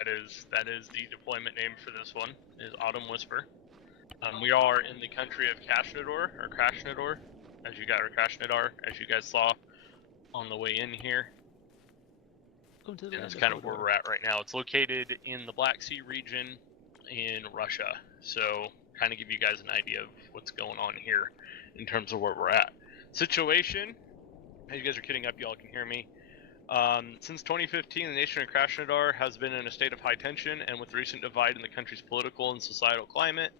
That is the deployment name for this one, is Autumn Whisper. We are in the country of Krasnodar, as you guys saw on the way in here. Welcome to the And that's kind of where we're at right now. It's located in the Black Sea region in Russia. So, kind of give you guys an idea of what's going on here in terms of where we're at. Situation, as you guys are kidding up, y'all can hear me. Since 2015, the nation of Krasnodar has been in a state of high tension, and with the recent divide in the country's political and societal climate,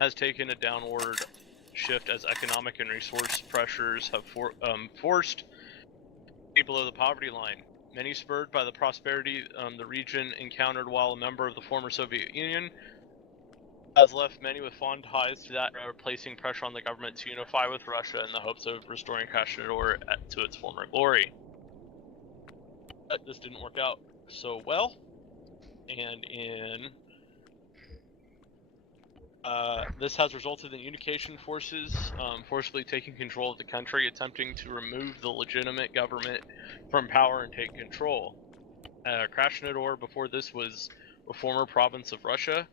has taken a downward shift as economic and resource pressures have forced people below the poverty line. Many spurred by the prosperity the region encountered while a member of the former Soviet Union, has left many with fond ties to that, placing pressure on the government to unify with Russia in the hopes of restoring Krasnodar to its former glory. But this didn't work out so well, and this has resulted in unification forces forcibly taking control of the country, attempting to remove the legitimate government from power and take control. Krasnodar before this was a former province of Russia,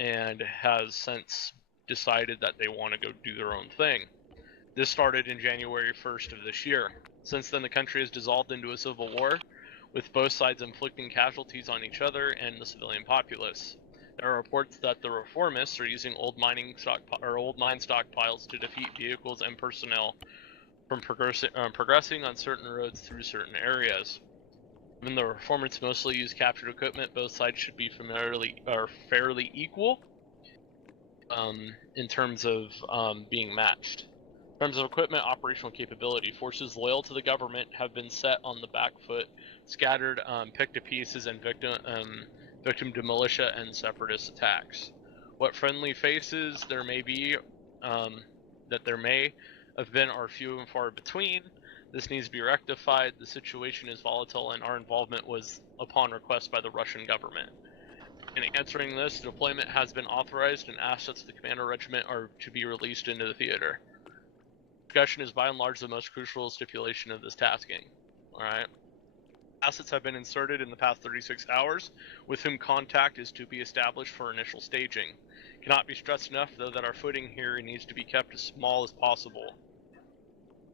and has since decided that they want to go do their own thing. This started in January 1st of this year. Since then, the country has dissolved into a civil war, with both sides inflicting casualties on each other and the civilian populace. There are reports that the reformists are using old mine stockpiles to defeat vehicles and personnel from progressing on certain roads through certain areas. Even though reformists mostly use captured equipment, both sides should be fairly equal in terms of being matched. In terms of equipment operational capability, forces loyal to the government have been set on the back foot, scattered, picked to pieces, and victim to militia and separatist attacks. What friendly faces there may be, there may have been, are few and far between. This needs to be rectified. The situation is volatile, and our involvement was upon request by the Russian government. In answering this, deployment has been authorized, and assets of the Commander Regiment are to be released into the theater. Discussion is by and large the most crucial stipulation of this tasking. Alright. Assets have been inserted in the past 36 hours, with whom contact is to be established for initial staging. It cannot be stressed enough, though, that our footing here needs to be kept as small as possible.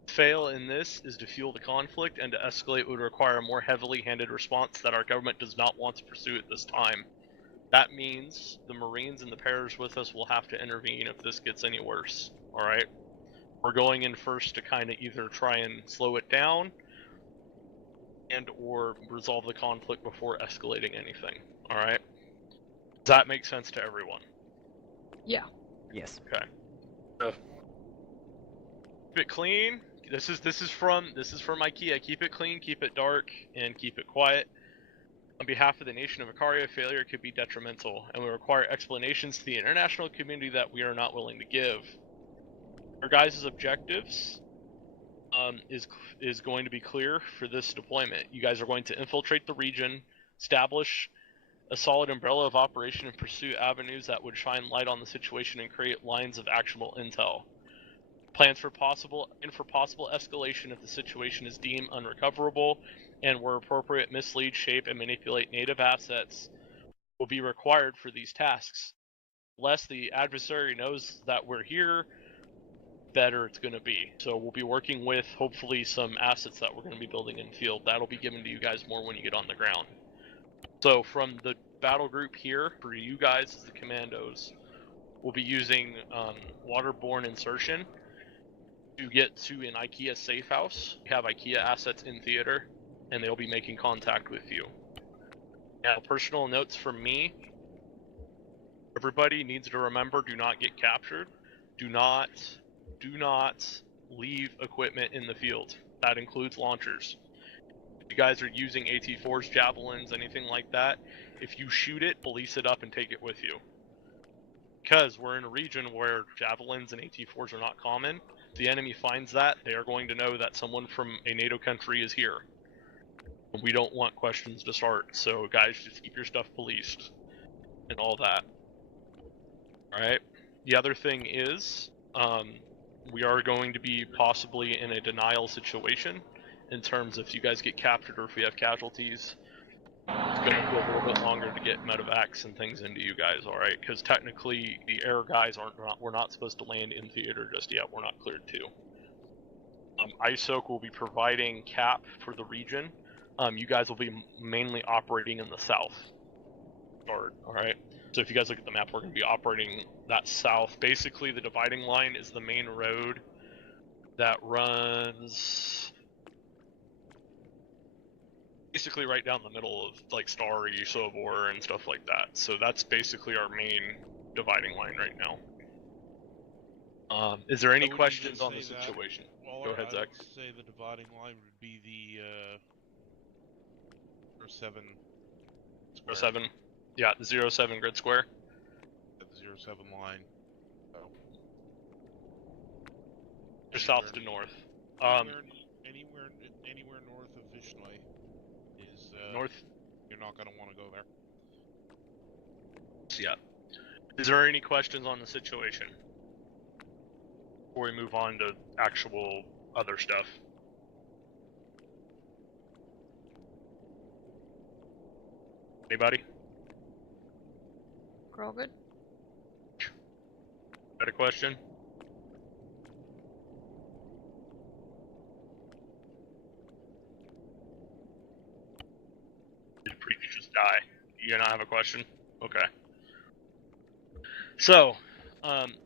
Fail in this is to fuel the conflict, and to escalate would require a more heavily handed response that our government does not want to pursue at this time. That means the Marines and the pairs with us will have to intervene if this gets any worse. Alright? We're going in first to kind of either try and slow it down and or resolve the conflict before escalating anything. Alright? Does that make sense to everyone? Yeah. Yes. Okay. Keep it clean. This is from IKEA. Keep it clean, keep it dark, and keep it quiet. On behalf of the nation of Icarian, failure could be detrimental, and we require explanations to the international community that we are not willing to give. Our guys' objectives is going to be clear for this deployment. You guys are going to infiltrate the region, establish a solid umbrella of operation, and pursue avenues that would shine light on the situation and create lines of actionable intel. Plans for possible escalation if the situation is deemed unrecoverable, and where appropriate, mislead, shape, and manipulate native assets will be required for these tasks. Less the adversary knows that we're here, better it's going to be. So we'll be working with, hopefully, some assets that we're going to be building in field. That'll be given to you guys more when you get on the ground. So from the battle group here, for you guys as the commandos, we'll be using waterborne insertion to get to an IKEA safe house. You have IKEA assets in theater, and they'll be making contact with you. Now, personal notes from me. Everybody needs to remember, do not get captured. Do not leave equipment in the field. That includes launchers. If you guys are using AT-4s, javelins, anything like that, if you shoot it, police it up and take it with you. Because we're in a region where javelins and AT-4s are not common. If the enemy finds that, they are going to know that someone from a NATO country is here. We don't want questions to start, so guys, just keep your stuff policed and all that. Alright? The other thing is, we are going to be possibly in a denial situation in terms of if you guys get captured or if we have casualties. It's gonna be a little bit longer to get medevacs and things into you guys, alright? Because technically, the air guys we're not supposed to land in theater just yet. We're not cleared to. ISOC will be providing cap for the region. You guys will be mainly operating in the south. Alright? So if you guys look at the map, we're going to be operating that south. Basically, the dividing line is the main road that runs basically right down the middle of like Starry, Sobor, and stuff like that. So that's basically our main dividing line right now. Is there any questions on the situation? Well, Go ahead, Zach. I would say the dividing line would be the 07 square. 07? Yeah, the 07 grid square. The 07 line. So. Just south to north. Anywhere north of Vishnoi is north. You're not gonna want to go there. Yeah. Is there any questions on the situation before we move on to actual other stuff? Anybody? We're all good? Got a question? Did the preacher just die? You not have a question? Okay. So,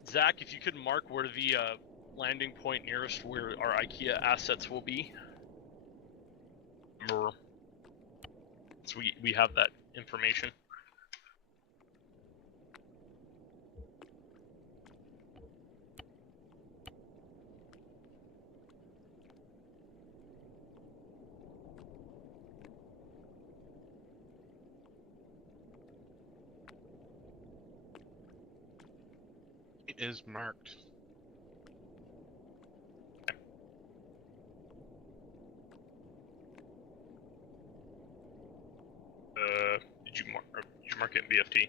Zach, if you could mark where the landing point nearest where our IKEA assets will be. Remember, so we have that information. It is marked. Did you mark it in BFT?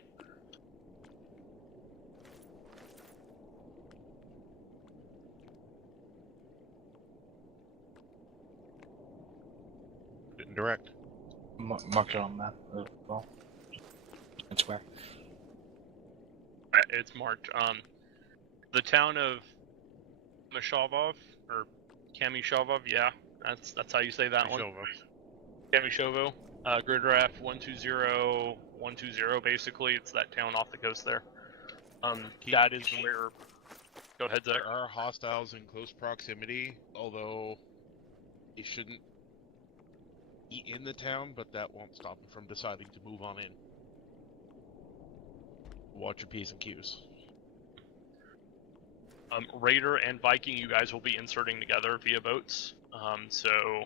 Didn't direct. Mark it on map as well. It's where? It's marked. The town of Mishavov or Kamyshavov, yeah, that's how you say that one. Kamyshovo. Grid ref 120120. Basically, it's that town off the coast there. That is where. Go ahead, Zach. There are hostiles in close proximity, although you shouldn't be in the town, but that won't stop them from deciding to move on in. Watch your P's and Q's. Raider and Viking, you guys will be inserting together via boats. So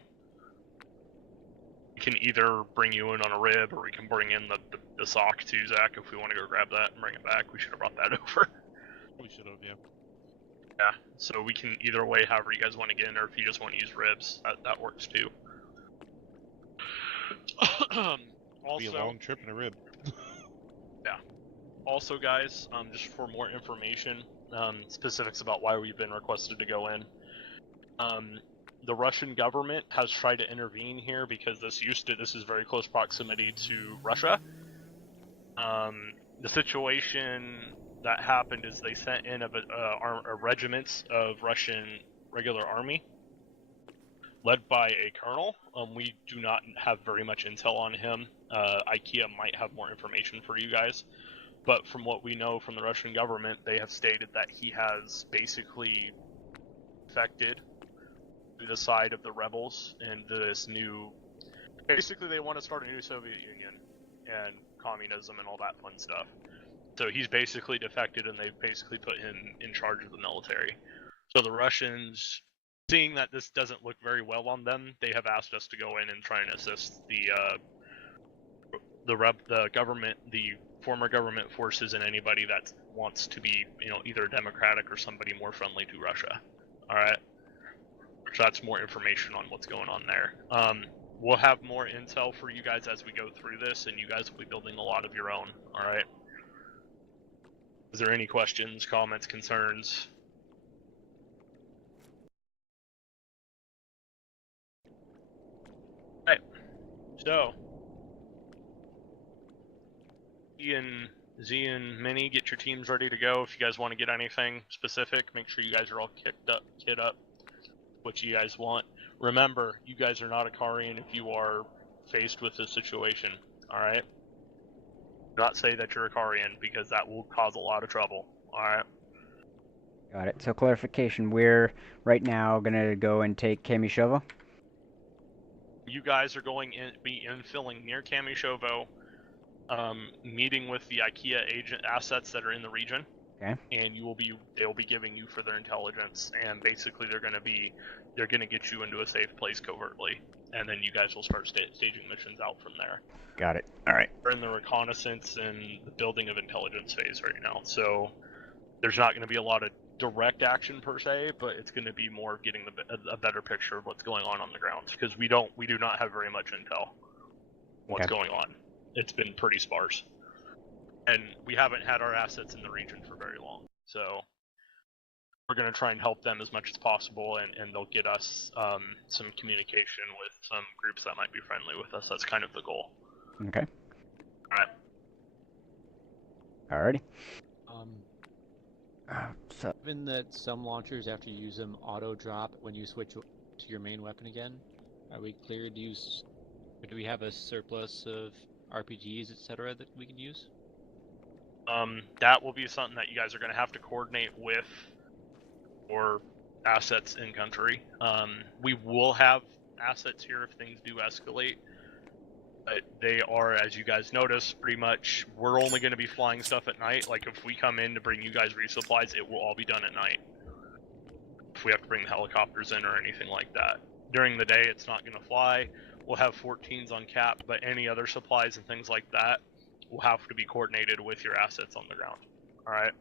we can either bring you in on a rib, or we can bring in the sock to Zach if we want to go grab that and bring it back. We should have brought that over. We should have, yeah. Yeah, so we can either way, however you guys want to get in, or if you just want to use ribs, that works too. Also, be a long trip and a rib. Yeah. Also, guys, just for more information, specifics about why we've been requested to go in. The Russian government has tried to intervene here because this is very close proximity to Russia. The situation that happened is they sent in a regiment of Russian regular army, led by a colonel. We do not have very much intel on him. IKEA might have more information for you guys, but from what we know from the Russian government, they have stated that he has basically defected to the side of the rebels and this new. Basically, they want to start a new Soviet Union and communism and all that fun stuff. So he's basically defected, and they've basically put him in charge of the military. So the Russians, seeing that this doesn't look very well on them, they have asked us to go in and try and assist the government, the former government forces, and anybody that wants to be, either democratic or somebody more friendly to Russia. All right. So that's more information on what's going on there. We'll have more intel for you guys as we go through this, and you guys will be building a lot of your own. All right. Is there any questions, comments, concerns? Right. So, Z and Minnie, get your teams ready to go. If you guys want to get anything specific, make sure you guys are all kit up, what you guys want. Remember, you guys are not Icarian if you are faced with this situation, alright? Do not say that you're Icarian, because that will cause a lot of trouble, alright? Got it. So clarification, we're right now gonna go and take Kamishovo. You guys are going in, be infilling near Kamishovo, meeting with the IKEA agent assets that are in the region. Okay. And they'll be giving you further intelligence, and basically they're gonna get you into a safe place covertly, and then you guys will start staging missions out from there. Got it. All right. We're in the reconnaissance and the building of intelligence phase right now, so there's not going to be a lot of direct action per se, but it's going to be more of getting a better picture of what's going on the ground, because we do not have very much intel. What's going on? It's been pretty sparse, and we haven't had our assets in the region for very long, so we're going to try and help them as much as possible, and they'll get us some communication with some groups that might be friendly with us. That's kind of the goal. Okay. Alright. Alrighty. So Given that some launchers, after you use them, auto-drop when you switch to your main weapon again, are we clear to use... Or do we have a surplus of RPGs, etc., that we can use? That will be something that you guys are going to have to coordinate with or assets in country. We will have assets here if things do escalate, but they are, as you guys notice, pretty much, we're only going to be flying stuff at night. Like, if we come in to bring you guys resupplies, it will all be done at night. If we have to bring the helicopters in or anything like that. During the day, it's not going to fly. We'll have 14s on cap, but any other supplies and things like that will have to be coordinated with your assets on the ground. Alright?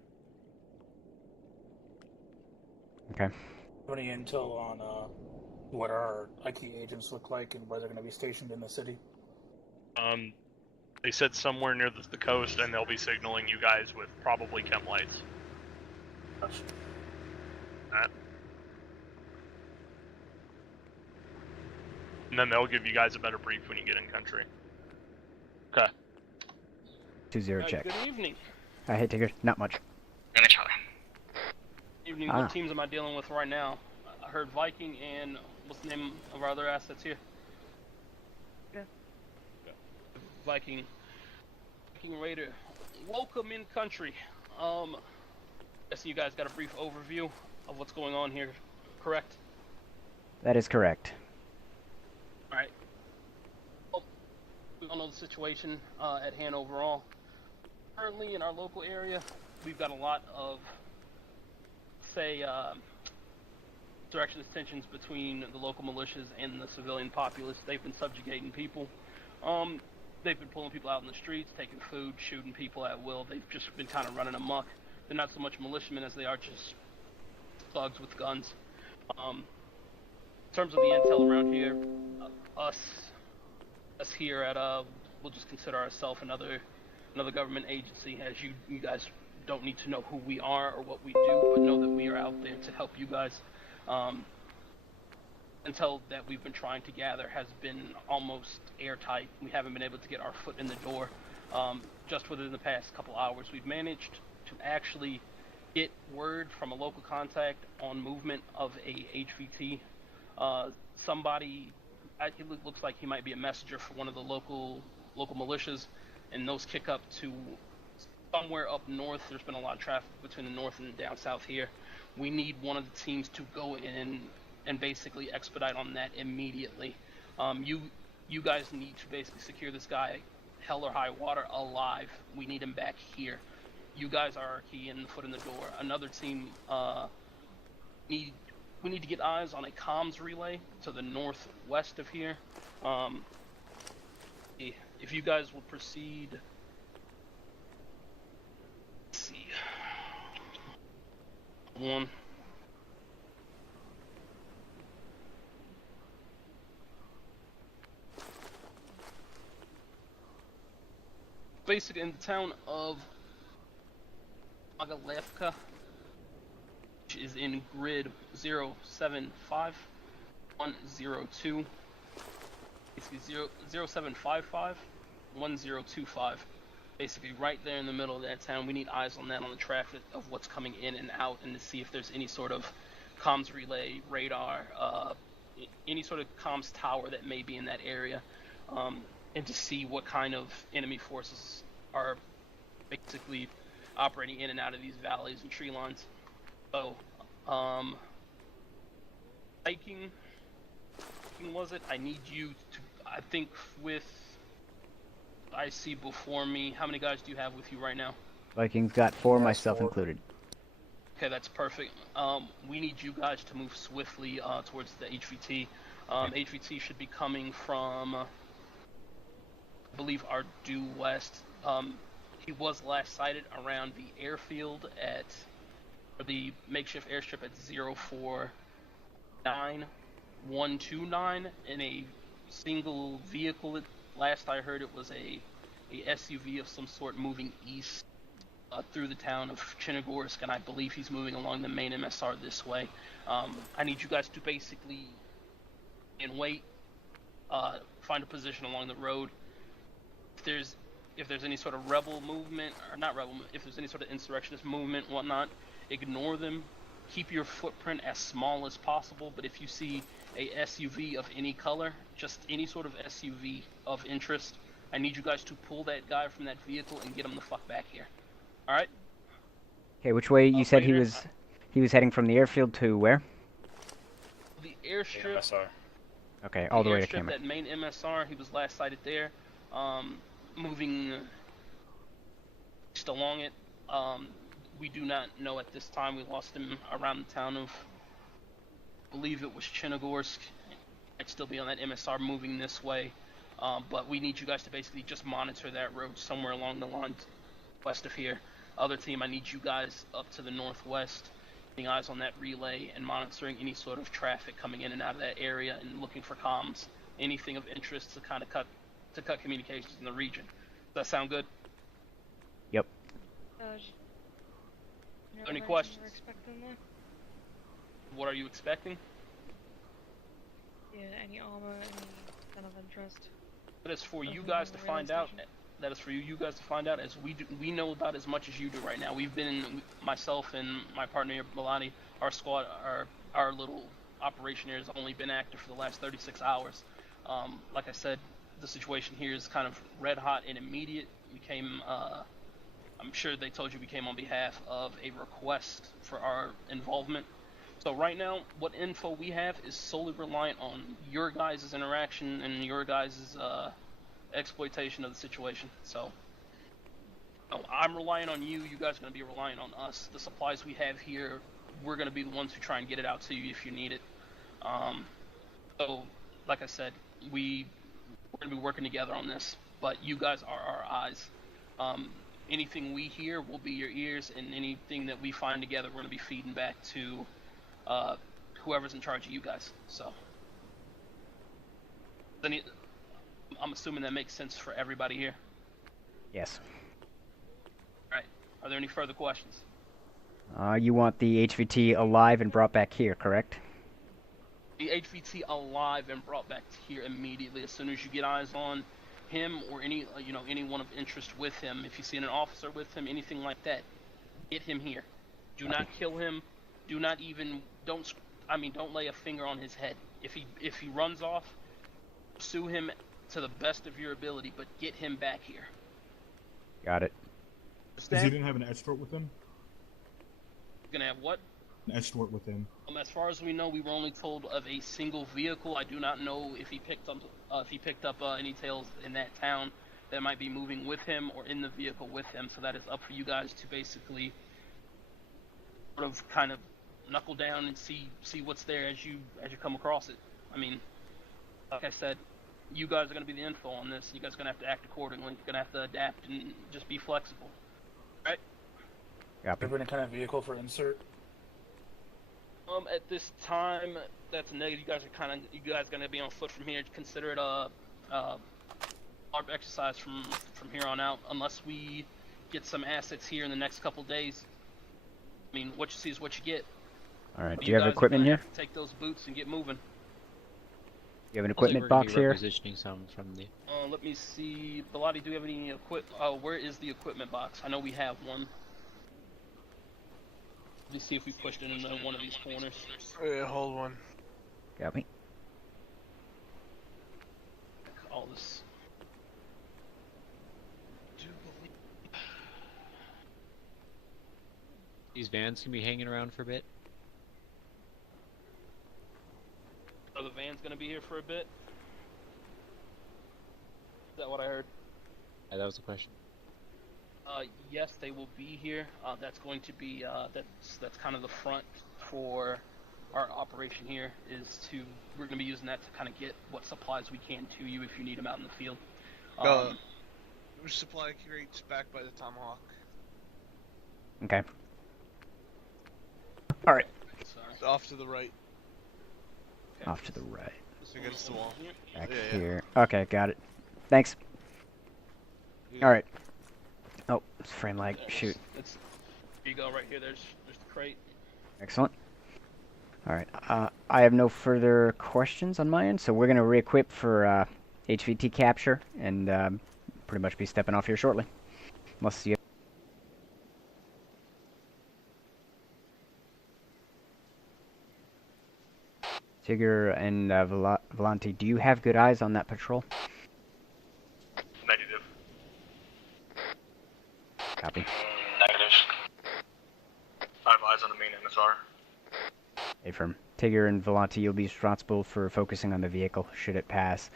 Okay. Any intel on what our IKEA agents look like and where they're going to be stationed in the city? They said somewhere near the coast, and they'll be signaling you guys with probably chem lights. Gotcha. Alright. And then they'll give you guys a better brief when you get in country. Okay. 2-0 check. Good evening. I hate to not much. Evening, what teams am I dealing with right now? I heard Viking and what's the name of our other assets here? Viking Raider. Welcome in country. I see you guys got a brief overview of what's going on here, correct? That is correct. Alright. Well, we all know the situation at hand overall. Currently in our local area, we've got a lot of, say, directions, tensions between the local militias and the civilian populace. They've been subjugating people. They've been pulling people out in the streets, taking food, shooting people at will. They've just been kind of running amok. They're not so much militiamen as they are just thugs with guns. In terms of the intel around here, us here at we'll just consider ourselves another government agency. As you guys don't need to know who we are or what we do, but know that we are out there to help you guys. Intel that we've been trying to gather has been almost airtight. We haven't been able to get our foot in the door. Just within the past couple hours, we've managed to actually get word from a local contact on movement of a HVT. Somebody, it looks like he might be a messenger for one of the local militias, and those kick up to somewhere up north. There's been a lot of traffic between the north and down south here. We need one of the teams to go in and basically expedite on that immediately. You guys need to basically secure this guy, hell or high water, alive. We need him back here. You guys are our key and the foot in the door. Another team, we need to get eyes on a comms relay to the northwest of here. If you guys will proceed, let's see, one. Basically in the town of Magalevka, which is in grid 075102, basically 07551025. basically right there in the middle of that town. We need eyes on that, on the traffic of what's coming in and out, and to see if there's any sort of comms relay, radar, any sort of comms tower that may be in that area, and to see what kind of enemy forces are basically operating in and out of these valleys and tree lines. So, Viking was it? I need you to, I think with, I see before me, how many guys do you have with you right now? Vikings got 4, Yes, myself 4. included. Okay, that's perfect. We need you guys to move swiftly towards the HVT. HVT should be coming from, I believe, our due west. He was last sighted around the airfield at, or the makeshift airstrip at 049129 in a single vehicle. Last I heard, it was a SUV of some sort moving east through the town of Chinogorsk, and I believe he's moving along the main MSR this way. I need you guys to basically wait, find a position along the road. If there's any sort of rebel movement, or not rebel, if there's any sort of insurrectionist movement, whatnot, ignore them. Keep your footprint as small as possible, but if you see a SUV of any color, just any sort of SUV of interest, I need you guys to pull that guy from that vehicle and get him the fuck back here. Alright? Okay, which way you said he Raiders, was heading from the airfield to where? The airstrip, MSR. Okay, all the way to airstrip, Cameron. that main MSR, he was last sighted there. Moving just along it. We do not know at this time. We lost him around the town of, I believe it was Chinogorsk. I'd still be on that MSR moving this way. But we need you guys to basically just monitor that road somewhere along the line west of here. Other team, I need you guys up to the northwest, keeping eyes on that relay and monitoring any sort of traffic coming in and out of that area and looking for comms. Anything of interest to kind of cut communications in the region. Does that sound good? Yep. Any questions? What are you expecting? Yeah, any armor, any kind of interest. That is for you guys to find out. That is for you guys to find out, as we know about as much as you do right now. We've been, myself and my partner here, Milani, our squad, our little operation here has only been active for the last 36 hours. Like I said, the situation here is kind of red hot and immediate. We came, I'm sure they told you we came on behalf of a request for our involvement. So right now, what info we have is solely reliant on your guys' interaction and your guys' exploitation of the situation. So I'm relying on you. You guys are going to be relying on us. The supplies we have here, we're going to be the ones who try and get it out to you if you need it. So, like I said, we're going to be working together on this, but you guys are our eyes. Anything we hear will be your ears, and anything that we find together, we're going to be feeding back to whoever's in charge of you guys. So, I'm assuming that makes sense for everybody here. Yes. All right. Are there any further questions? You want the HVT alive and brought back here, correct? The HVT alive and brought back here immediately as soon as you get eyes on him or anyone of interest with him. If you see an officer with him, anything like that, get him here. Do not kill him. Do not even don't lay a finger on his head. If he runs off, pursue him to the best of your ability, but get him back here. Got it. Because he didn't have an escort with him? Gonna have what? An escort with him. As far as we know, we were only told of a single vehicle. I do not know if he picked up any tails in that town that might be moving with him or in the vehicle with him. So that is up for you guys to basically sort of kind of knuckle down and see what's there as you come across it. I mean, like I said, you guys are going to be the info on this. You guys are going to have to act accordingly. You're going to have to adapt and just be flexible. Right? Copy. Any kind of vehicle for insert? At this time, that's a negative. You guys are going to be on foot from here. Consider it a hard exercise from here on out, unless we get some assets here in the next couple days. I mean, what you see is what you get. All right. But Do you have guys are equipment gonna here? have to take those boots and get moving. You have an Looks like equipment we're gonna box be here? requisitioning some from the. Let me see. Bilotti, do you have any where is the equipment box? I know we have one. Let me see if we pushed it into one of these corners. Yeah, hold one. Got me. All this. These vans can be hanging around for a bit. So the van's gonna be here for a bit. Is that what I heard? Yeah, that was the question. Yes, they will be here. That's going to be that's kind of the front for our operation here. We're going to be using that to kind of get what supplies we can to you if you need them out in the field. Supply crates back by the Tomahawk. Okay. Alright. Sorry. Off to the right. Okay. Off to the right. It's against the wall. Back Yeah. here. Okay, got it. Thanks. Yeah. Alright. Oh, it's frame lag. Shoot. Here you go, right here. There's the crate. Excellent. Alright, I have no further questions on my end, so we're going to re-equip for HVT capture, and pretty much be stepping off here shortly. Unless you... Tigger and Volante, do you have good eyes on that patrol? Negative. Copy. Negative. I have eyes on the main MSR. Affirm. Tigger and Volante, you'll be responsible for focusing on the vehicle, should it pass.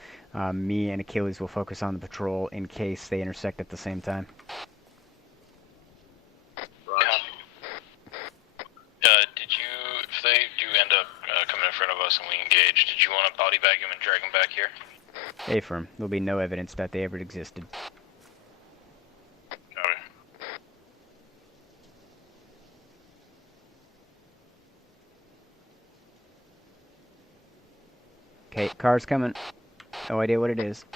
Me and Achilles will focus on the patrol in case they intersect at the same time. If they do end up coming in front of us and we engage, did you want to body bag him and drag him back here? Affirm. There'll be no evidence that they ever existed. Copy. Okay, car's coming. No idea what it is.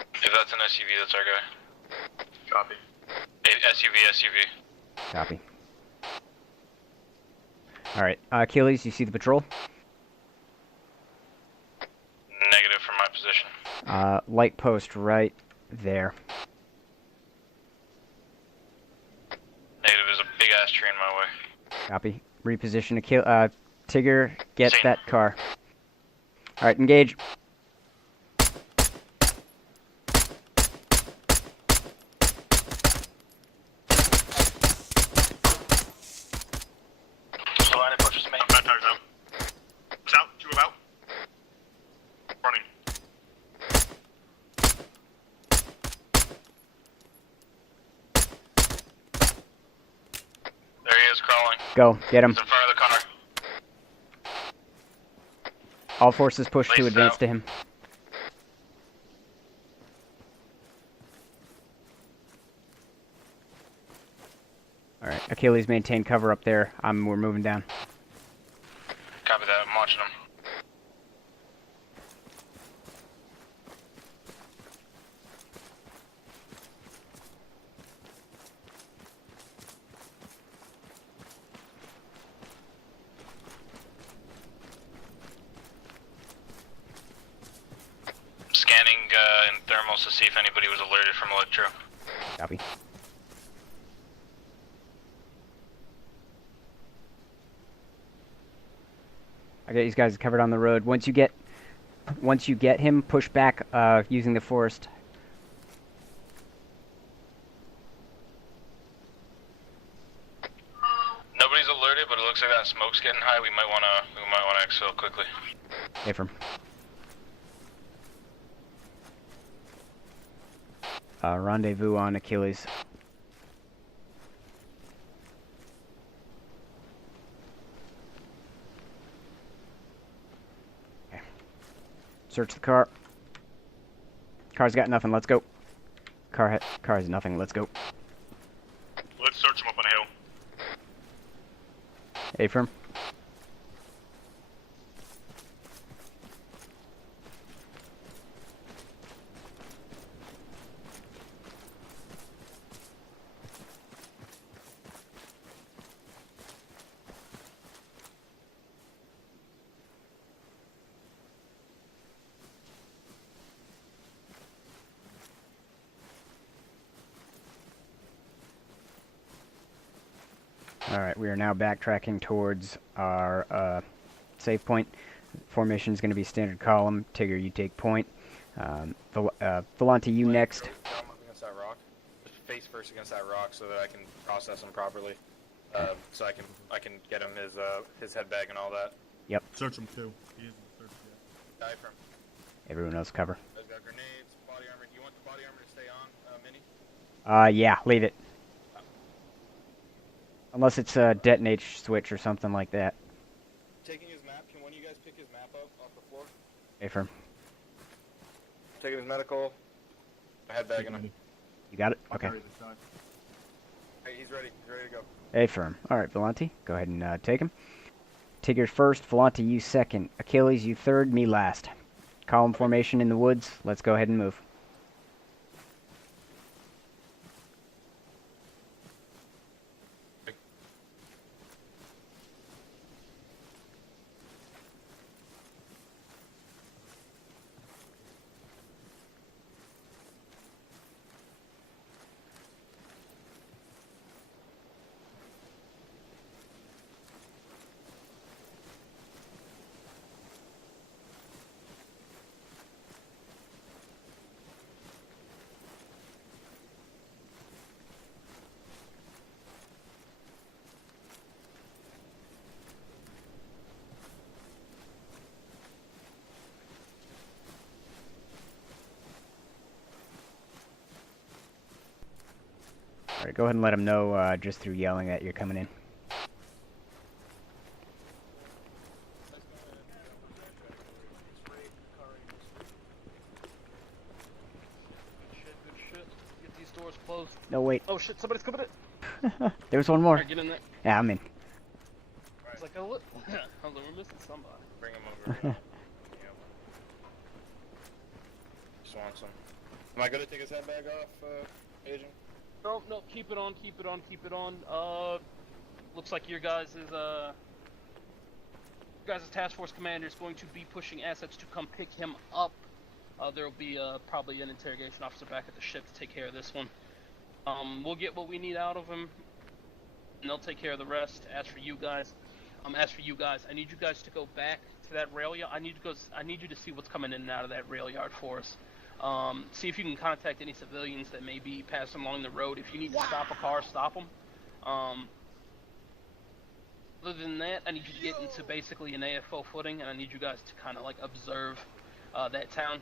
If that's an SUV, that's our guy. Copy. SUV. Copy. Alright, Achilles, you see the patrol? Negative from my position. Light post right there. Negative, is a big ass tree in my way. Copy. Reposition Tigger, get Same. that car. Alright, engage. So line approaches me. Bad tires out. It's out. Two about. Running. There he is, crawling. Go, get him. He's in front of the car. All forces push to Laced advance out. to him. Alright, Achilles, maintain cover up there. We're moving down. Copy that. I'm watching him. Scanning in thermals to see if anybody was alerted from Electro. Copy. I got these guys covered on the road. Once you get him, push back using the forest. Nobody's alerted, but it looks like that smoke's getting high. We might wanna exfil quickly. Affirm. Rendezvous on Achilles. Okay. Search the car. Car's got nothing. Let's go. Car has nothing. Let's go. Let's search him up on a hill. Affirm. Alright, we are now backtracking towards our save point. Formation is going to be standard column. Tigger, you take point. Volante, you next. Come up against that rock. Just face first against that rock so that I can process him properly. So I can get him his head bag and all that. Yep. Search him too. He isn't searched yet. Diaphragm. Everyone else cover. Guys got grenades, body armor. Do you want the body armor to stay on, Mini? Yeah, leave it. Unless it's a detonate switch or something like that. Taking his map. Can one of you guys pick his map up off the floor? Hey, firm. Taking his medical. Head bag him. You got it? Okay. Hey, he's ready. He's ready to go. Hey, firm. Alright, Volante, go ahead and take him. Tigger first, Volante, you second. Achilles, you third, me last. Column formation in the woods. Let's go ahead and move. Alright, go ahead and let them know just through yelling that you're coming in. Good shit. Get these doors closed. No, wait. Oh shit, somebody's coming in. There's one more. Alright, get in there. Yeah, I'm in. It's like, oh look. Hold on, we're missing somebody. Bring him over here. Yep. Just want some. Am I gonna take his head bag off, Agent? No, keep it on, keep it on, keep it on. Looks like your guys' task force commander is going to be pushing assets to come pick him up. There'll be probably an interrogation officer back at the ship to take care of this one. We'll get what we need out of him, and they'll take care of the rest. As for you guys, I need you guys to go back to that rail yard. I need you to see what's coming in and out of that rail yard for us. See if you can contact any civilians that may be passing along the road. If you need to stop a car, stop them. Other than that, I need you to get into basically an AFO footing, and I need you guys to kind of like observe that town.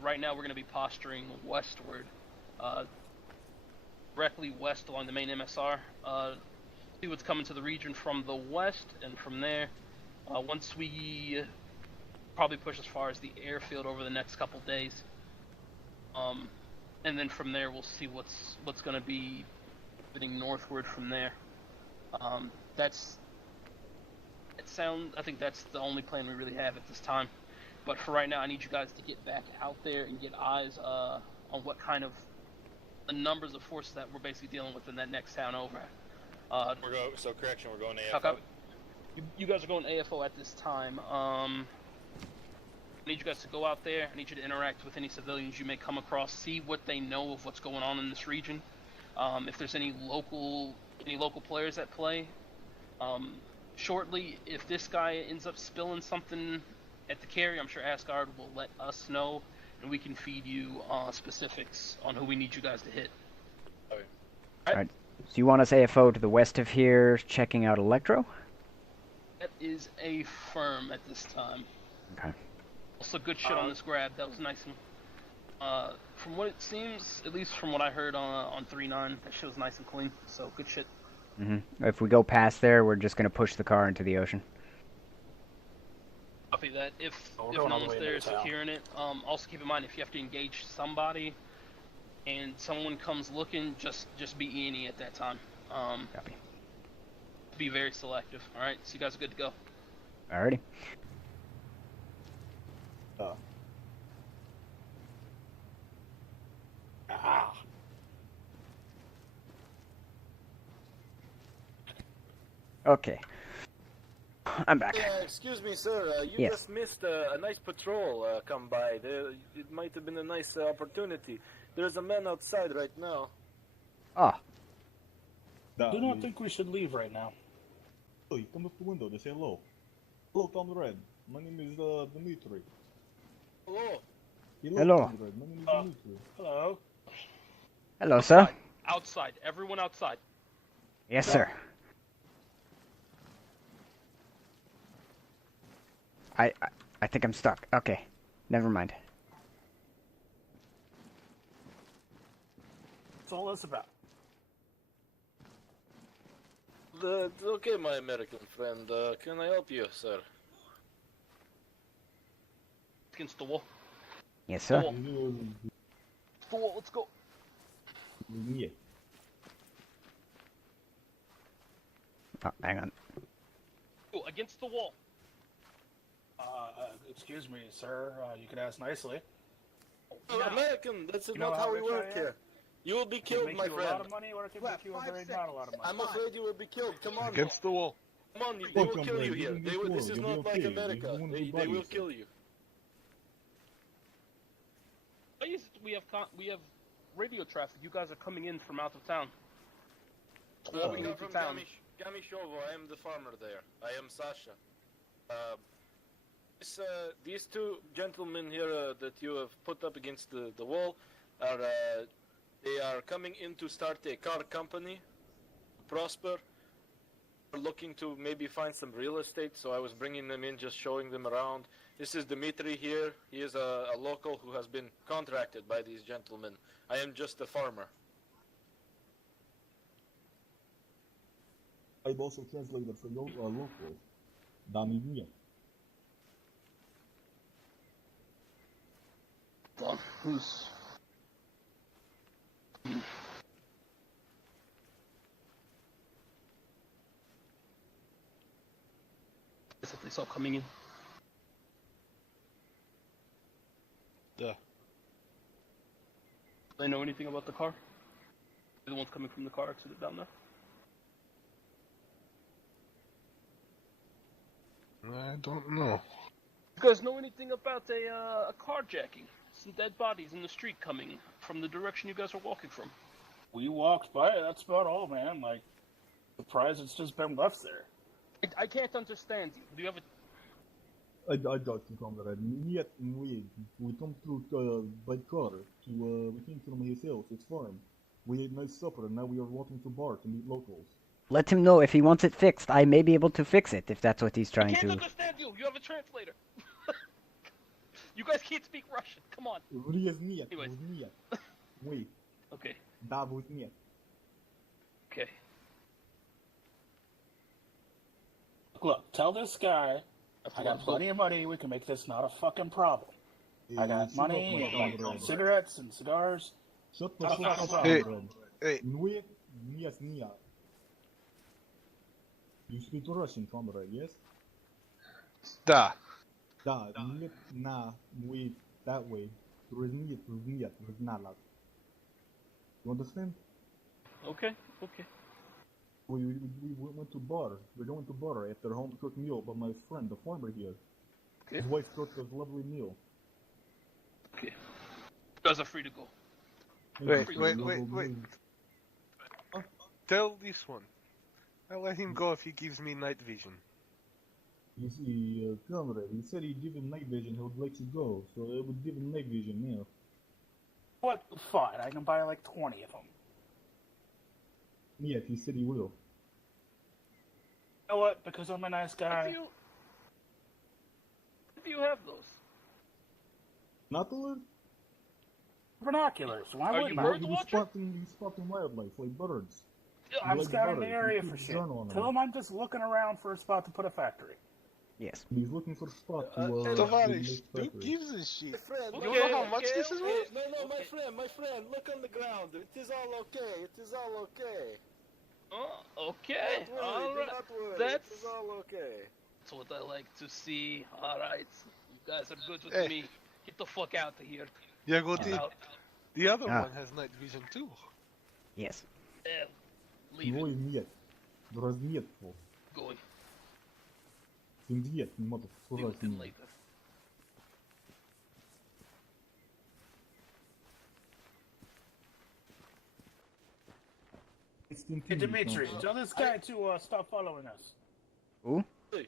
Right now, we're going to be posturing westward, directly west along the main MSR. See what's coming to the region from the west, and from there, once we probably push as far as the airfield over the next couple days. And then from there we'll see what's going to be heading northward from there. I think that's the only plan we really have at this time. But for right now, I need you guys to get back out there and get eyes on what kind of the numbers of forces that we're basically dealing with in that next town over. We're going AFO. You guys are going AFO at this time. I need you guys to go out there. I need you to interact with any civilians you may come across. See what they know of what's going on in this region. If there's any local players at play. Shortly, if this guy ends up spilling something at the carry, I'm sure Asgard will let us know, and we can feed you specifics on who we need you guys to hit. Okay. Alright. So you want us AFO to the west of here, checking out Electro? That is a firm at this time. Okay. Also, good shit on this grab. That was nice. And, from what it seems, at least from what I heard on 3.9, that shit was nice and clean. So good shit. If we go past there, we're just gonna push the car into the ocean. Copy that. If no one's there securing it, also keep in mind if you have to engage somebody, and someone comes looking, just be E&E at that time. Copy. Be very selective. All right. So you guys are good to go. Alrighty. Okay. I'm back. Excuse me, sir. You Yes. just missed a nice patrol come by. It might have been a nice opportunity. There's a man outside right now. Ah. I do not think we should leave right now. Oh, you come up the window, they say hello. Hello, comrade. My name is Dimitri. Hello. Hello. Comrade. My name is Dimitri. Hello. Hello, sir. Outside. Everyone outside. Yes, sir. I think I'm stuck. Okay. Never mind. What's all this about? Okay, my American friend. Can I help you, sir? Against the wall. Yes, sir. The wall. Let's go. Yeah. Oh, hang on. Go against the wall. Excuse me, sir. You can ask nicely. American, that's You know not how how we rich I work am? here. You will be Can killed, make my you friend. a lot of money, or it can make you a very not a lot of money. I'm afraid you will be killed. Come on. Against the wall. Come on, they will kill you here. This is not like America. They will kill you. We have radio traffic. You guys are coming in from out of town. We Walking come into from town. Gamishovo. I am the farmer there. I am Sasha. These two gentlemen here that you have put up against the wall are they are coming in to start a car company, Prosper. We're looking to maybe find some real estate, so I was bringing them in, just showing them around. This is Dimitri here. He is a local who has been contracted by these gentlemen. I am just a farmer. I'm also translator for local. Daminia. Who's... Is that they saw coming in? Duh. Do they know anything about the car? They're the ones coming from the car exit down there? I don't know. You guys know anything about a carjacking? Some dead bodies in the street coming from the direction you guys are walking from. We walked by it. That's about all, man. Like, surprised it's just been left there. I can't understand you. Do you have a... I got you, comrade. Yet we come through by car to we came from his house. It's fine. We ate nice supper and now we are walking to bar to meet locals. Let him know if he wants it fixed. I may be able to fix it if that's what he's trying I can't to. understand you. You have a translator. You guys can't speak Russian. Come on. Anyways. Wait. Okay. Да, вот нет. Okay. Look, tell this guy I got plenty of money. We can make this not a fucking problem. I got money and cigarettes and cigars. Shut the fuck up, comrade. Hey. You speak Russian, comrade, yes? Da. Да, нет, на, we, that way. Нет, not. You understand? Okay. Okay. We went to bar. We're going to bar after home cooked meal by my friend, the farmer here. Okay. His wife cooked us a lovely meal. Okay. You guys are free to go. Wait. Tell this one. I'll let him go if he gives me night vision. You see, comrade, he said he'd give him night vision, he would let you go, so I would give him night vision now. What? Fine, I can buy like 20 of them. Yeah, he said he will. You know what? Because I'm a nice guy. If you have those. Binoculars? Binoculars. Why Are wouldn't you I? bird watcher? You spotting wildlife like birds. I'm like scouting the birds. area You for keep shit. journal on Tell them. him I'm just looking around for a spot to put a factory. Yes. He's looking for a spot to Tavares, make who factories. gives a shit? My friend, You know how much this is worth? No, my friend, look on the ground. It is all okay. It is all okay. Oh, okay. Don't worry, All do right. not worry. That's It is all okay. what I like to see. All right. You guys are good with Hey. me. Get the fuck out of here. Yeah, go Get out. The other Ah. one has night vision too. Yes. Leave Его it. нет. Разведку. Going. Индиет, не может Deal with them сурать. later. Hey, Dimitri, tell this guy to stop following us. Who? Hey,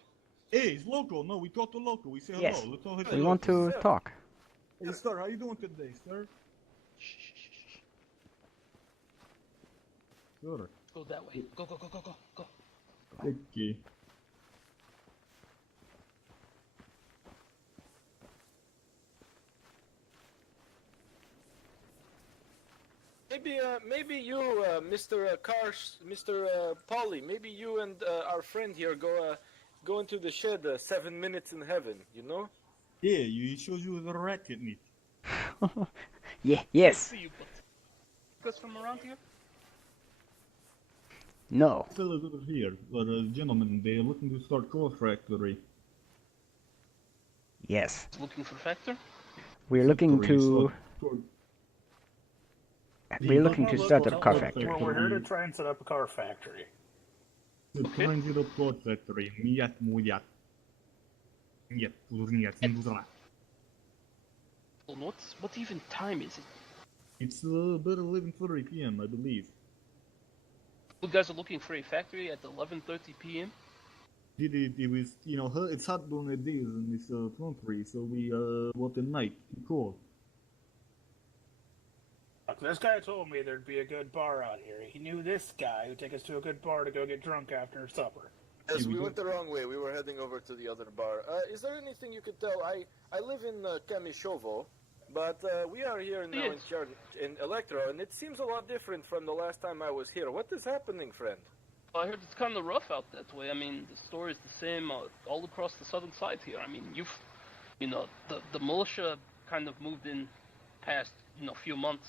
it's Loco. No, we talked to Loco. We say Yes. hello. Let's all hit We the want Loco. to talk. Hey, sir, how you doing today, sir? Sure. Go that way. Go, go, go, go, go, go. Okay. Maybe you, Mr. Cars, Mr. Polly, maybe you and our friend here go into the shed 7 minutes in heaven, you know? Yeah, he shows you the racket meat. Yeah, yes. See you, but guys from around here? No. Fellas over here, gentlemen, they're looking to start car factory. Yes. Looking for factor? We're looking to. We're looking to start up a car We're factory. here to try and set up a car factory. The kind of car factory, Miat Muyat. Yet, Well, what even time is it? it's about 11:30 p.m., I believe. You guys are looking for a factory at 11:30 p.m. It was, you know, it's hot during the days in this country, so we want the night. Cool. Look, this guy told me there'd be a good bar out here. He knew this guy who'd take us to a good bar to go get drunk after supper. Yes, we went the wrong way. We were heading over to the other bar. Is there anything you could tell? I live in Kamishovo, but we are here now in Electro, and it seems a lot different from the last time I was here. What is happening, friend? I heard it's kind of rough out that way. I mean, the story's the same all across the southern side here. I mean, the militia kind of moved in past, few months.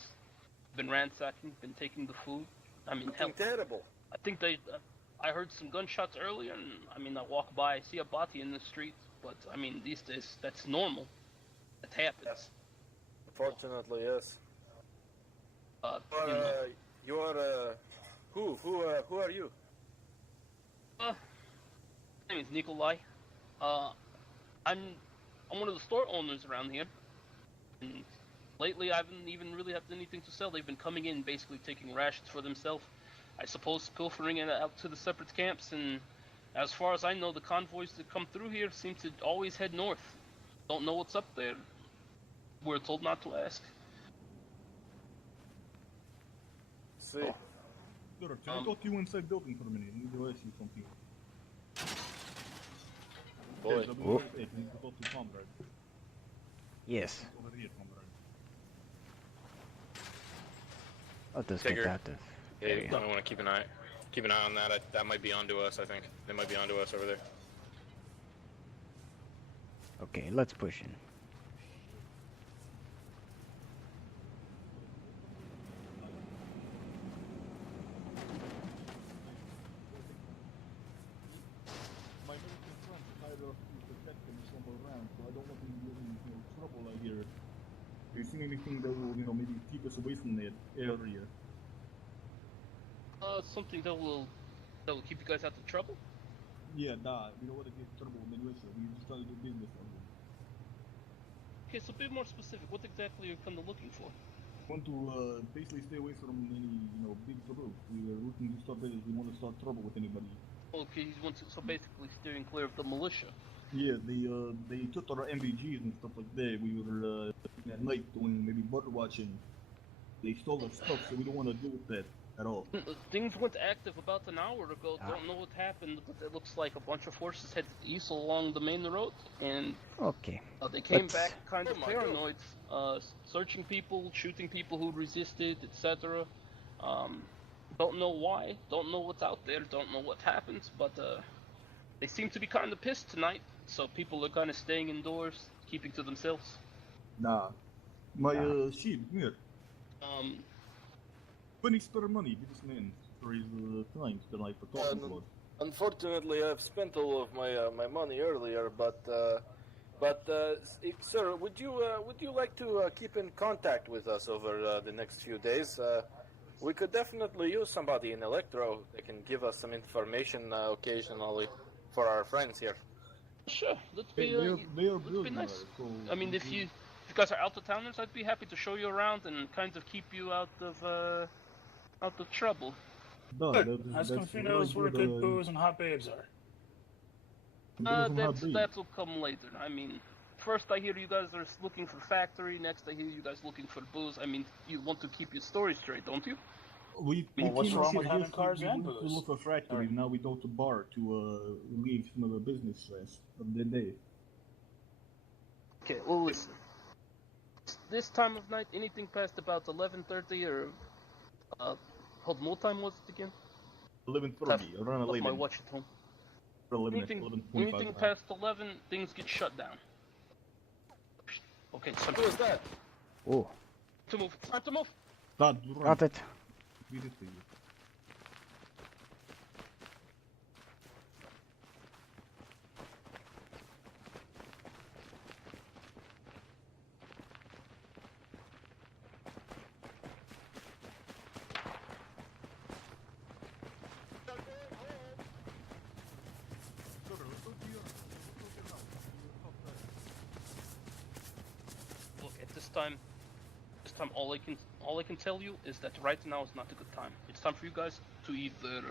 Been ransacking, been taking the food. I mean, hell, terrible. I think I heard some gunshots earlier, and I mean, I walk by, I see a body in the street, but I mean, these days, that's normal. It happens. Yes. Unfortunately, yes. You are, who are you? My name is Nikolai. I'm one of the store owners around here, and lately I haven't even really had anything to sell. They've been coming in, basically taking rations for themselves. I suppose pilfering it out to the separate camps, and as far as I know, the convoys that come through here seem to always head north. Don't know what's up there. We're told not to ask. See. Sir, can I talk to you inside building for a minute? I need to ask you something. Boy. Yes, Oh. I need to talk to comrade. Yes. Over here, comrade. Let us Tigger. get out of. Yeah, you might want to keep an eye on that. That might be onto us. I think they might be onto us over there. Okay, let's push in. My American friends hired us to protect them somewhere around, so I don't want them to get in trouble out here. Have you seen anything that will, maybe keep us away from that area? Something that will keep you guys out of trouble? Yeah, nah, we don't want to get in trouble with militia. We just try to do business on them. Okay, so be more specific. What exactly are you kind of looking for? Want to basically stay away from any, big trouble. We are looking to stop it. We want to start trouble with anybody. Okay, so basically steering clear of the militia. Yeah, they took our MVGs and stuff like that. We were at night doing maybe bird watching. They stole our stuff, so we don't want to deal with that at all. Things went active about an hour ago. Don't know what happened, but it looks like a bunch of forces headed east along the main road, and Okay. they came Let's- back kind of Oh my God. paranoid, searching people, shooting people who resisted, etc. Don't know why, don't know what's out there, don't know what happens, but they seem to be kind of pissed tonight, so people are kind of staying indoors, keeping to themselves. Nah. My sheep, come here. Penny spare money, businessman, for his time tonight for talking Um, about. Unfortunately, I've spent all of my money earlier, but sir, would you like to keep in contact with us over the next few days? We could definitely use somebody in Electro that can give us some information occasionally for our friends here. Sure, let's be, They are let's be building nice. so I mean, if you guys are out-of-towners, I'd be happy to show you around and kind of keep you out of trouble. Done. Good. As long as he knows where good booze and hot babes are. That'll come later. I mean, first I hear you guys are looking for factory. Next I hear you guys looking for booze. I mean, you want to keep your story straight, don't you? Well, what's wrong with having cars and booze? We look for factory. Now we go to bar to relieve some of the business stress of the day. Okay, well listen. This time of night, anything past about 11:30 or hold on, what time was it again? 11:30, around 11. My watch at home. 11, Anything past 11, things get shut down. Okay, so Who is that? Oh. To move. It's time to move. Got it. Look, at this time all I can tell you is that right now is not a good time. It's time for you guys to either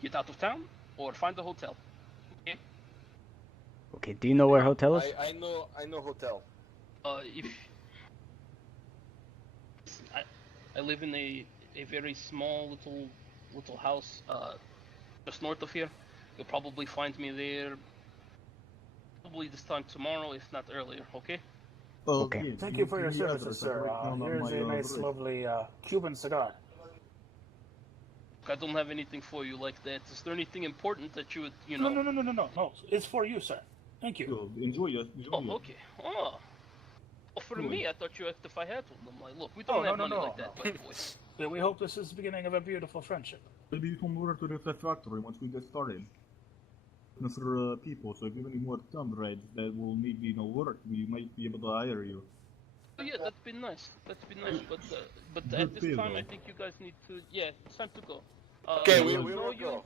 get out of town or find a hotel. Okay? Okay, do you know where hotel is? I know hotel. If I live in a very small little house just north of here. You'll probably find me there probably this time tomorrow, if not earlier, okay? Okay. Thank you for your services, sir. Here's a nice, lovely Cuban cigar. I don't have anything for you like that. Is there anything important that you would, you know? No. It's for you, sir. Thank you. Enjoy it. Okay. Oh. Well, for me, I thought you asked if I had one. I'm like, look, we don't have money like that, by the way. So we hope this is the beginning of a beautiful friendship. Maybe you come over to the factory once we get started. For people, so if you have any more comrades that will need work, we might be able to hire you. Oh yeah, that'd be nice. But at this time, I think you guys need to. Yeah, it's time to go. Okay, I we don't will know you. go.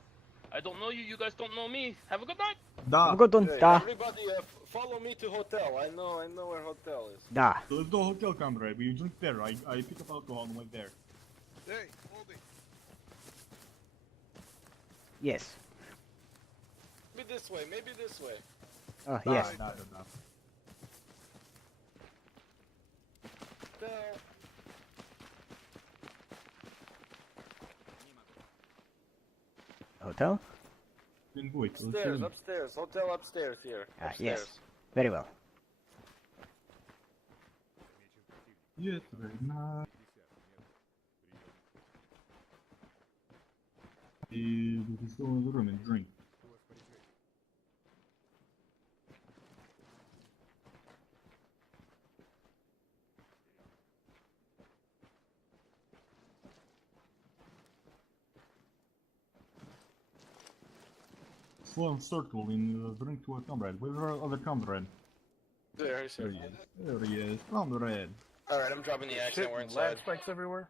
I don't know you. You guys don't know me. Have a good night. Have a good one. Da. Everybody, follow me to hotel. I know where hotel is. Da. So let's go hotel, comrade. We drink there. I pick up alcohol and went there. Hey, hold it. Yes. Maybe this way. Oh, yes. Nah. Hotel? Upstairs. Hotel upstairs here. Yes. Very well. Yes, very nice. We can go in the room and drink. Form circle in drink to a comrade. Where's our other comrade? There he is. There he is. Comrade. Alright, I'm dropping the accent. We're inside. Lag spikes everywhere.